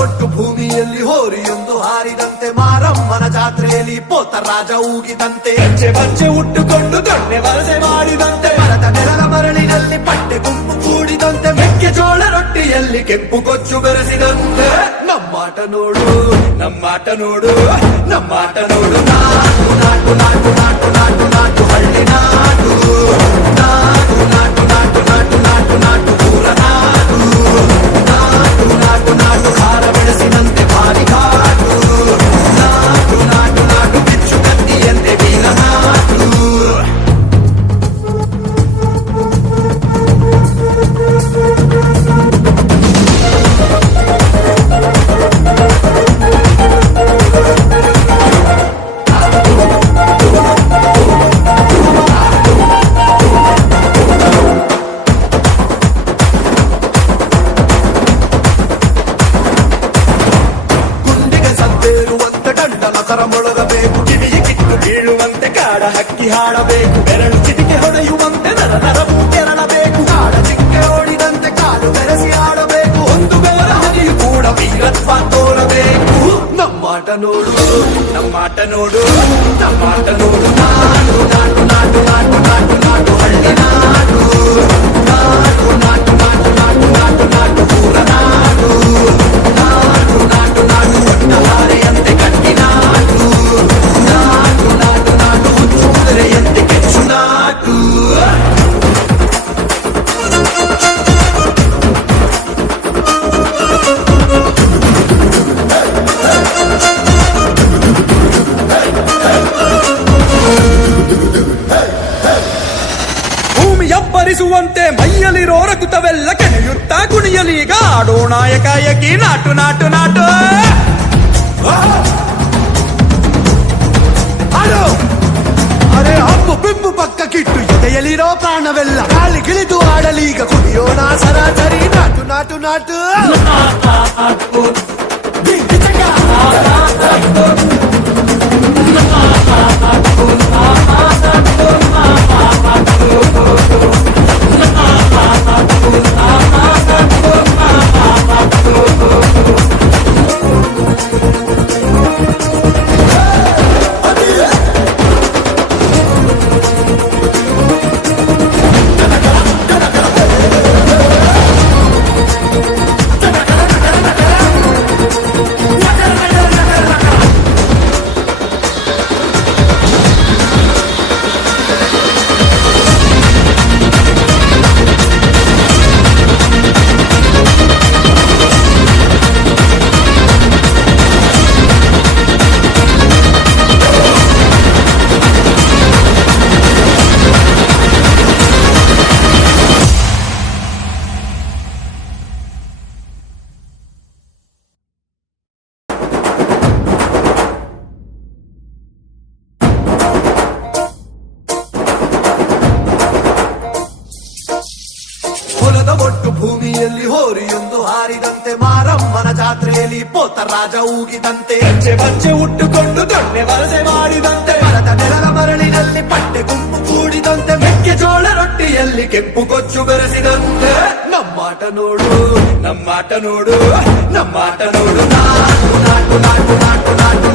ಒಟ್ಟು ಭೂಮಿಯಲ್ಲಿ ಹೋರಿಯೊಂದು ಹಾರಿದಂತೆ ಮಾರಮ್ಮನ ಜಾತ್ರೆಯಲ್ಲಿ ಪೋತರಾಜ ಊಗಿದಂತೆ ಹೆಜ್ಜೆ ಬಚ್ಚೆ ಉಟ್ಟುಕೊಂಡು ದೊಣ್ಣೆ ವಲಸೆ ಮಾಡಿದಂತೆ ಮರದ ನೆಲದ ಮರಳಿನಲ್ಲಿ ಪಟ್ಟೆ ಗುಂಪು ಕೂಡಿದಂತೆ ಮೆಕ್ಕೆಜೋಳ ರೊಟ್ಟಿಯಲ್ಲಿ ಕೆಂಪು ಕೊಚ್ಚು ಬೆರೆಸಿದಂತೆ ನಮ್ಮಾಟ ನೋಡು ನಮ್ಮಾಟ ನೋಡು ನಮ್ಮಾಟ ನೋಡು ನಾಟು ನಾಟು ನಾಟು ನಾಟು ನಾಟು ನಾಟು ಹಳ್ಳಿ ನಾಟು ನಾಟು ನಾಟು ನಾಟು ನಾಟು ನಾಟು ನಾಟು ಊರ ನಾಟು ನಾಟು ನಾಟು ನಾಟು ಖಾರ ಬೆಳೆಸಿದಂತೆ ಭಾರಿ ಘಾಟು ನಾಟು ನಾಟು ನಾಟು ಬಿಚ್ಚು ಕತ್ತಿಯಂತೆ ಬೀರ ನಾಟು ಮೊಳಗಬೇಕು ಕಿವಿಗೆ ಕಿತ್ತು ಬೀಳುವಂತೆ ಕಾಡ ಹಕ್ಕಿ ಹಾಡಬೇಕು ಬೆರಳು ಚಿಟಿಕೆ ಹೊಡೆಯುವಂತೆ ನರ ನರವು ಕೆರಳಬೇಕು ಕಾಡ ಚಿಕ್ಕೆ ಓಡಿದಂತೆ ಕಾಲು ಬೆರೆಸಿ ಆಡಬೇಕು ಒಂದು ಬೆವರ ಹನಿಯು ಕೂಡ ವೀರತ್ವ ತೋರಬೇಕು ನಮ್ಮಾಟ ನೋಡು ನಮ್ಮಾಟ ನೋಡು ನಮ್ಮಾಟ ನೋಡು ನಾಡು ನಾಡು ನಾಡು ನಾಡು ನಾಡು ನಾಡು ಹಳ್ಳಿ ನಾಡು ನಾಡು ನಾಡು ನಾಡು ನಾಡು ನಾಡು ನಾಡು ಊರ ನಾಡು ನಾಡು ನಾಡು ನಾಡು ದೊಡ್ಡ ಹಾರೆಯಂತೆ ಕಟ್ಟಿ ನಾಡು ನಾಡು ನಾಡು ನಾಡು ಹುಚ್ಚು ಕುದುರೆಯಂತೆ ಕೆಚ್ಚು ನಾಡು ಭೂಮಿಯಬ್ಬರಿಸುವಂತೆ ಮೈಯಲ್ಲಿರೋ ರಕುತವೆಲ್ಲ ಕೆನೆಯುತ್ತಾ ಕುಣಿಯಲೀಗ ಆಡೋ ನಾಯಕಾಯಕಿ ನಾಟು ನಾಟು ನಾಟು ಅರೆ ಹಬ್ಬು ಬಿಂಬು ಪಕ್ಕ ಕಿಟ್ಟು ಎದೆಯಲ್ಲಿರೋ ಪ್ರಾಣವೆಲ್ಲ ಕಾಲಿಗಿಳಿದು ಆಡಲೀಗ ಕುಣಿಯೋಣ ಸರಾಸರಿ ನಾಟು ನಾಟು ನಾಟು ಒಟ್ಟು ಭೂಮಿಯಲ್ಲಿ ಹೋರಿಯೊಂದು ಹಾರಿದಂತೆ ಮಾರಮ್ಮನ ಜಾತ್ರೆಯಲ್ಲಿ ಪೋತರಾಜ ಊಗಿದಂತೆ ಹೆಜ್ಜೆ ಬಚ್ಚೆ ಉಟ್ಟುಕೊಂಡು ದೊಣ್ಣೆ ವಲಸೆ ಮಾಡಿದಂತೆ ಮರದ ನೆಲದ ಮರಳಿನಲ್ಲಿ ಪಟ್ಟೆ ಗುಂಪು ಕೂಡಿದಂತೆ ಮೆಕ್ಕೆಜೋಳ ರೊಟ್ಟಿಯಲ್ಲಿ ಕೆಂಪು ಕೊಚ್ಚು ಬೆರೆಸಿದಂತೆ ನಮ್ಮಾಟ ನೋಡು ನಮ್ಮಾಟ ನೋಡು ನಮ್ಮಾಟ ನೋಡು ನಾಟು ನಾಟು ನಾಟು ನಾಟು ನಾಟು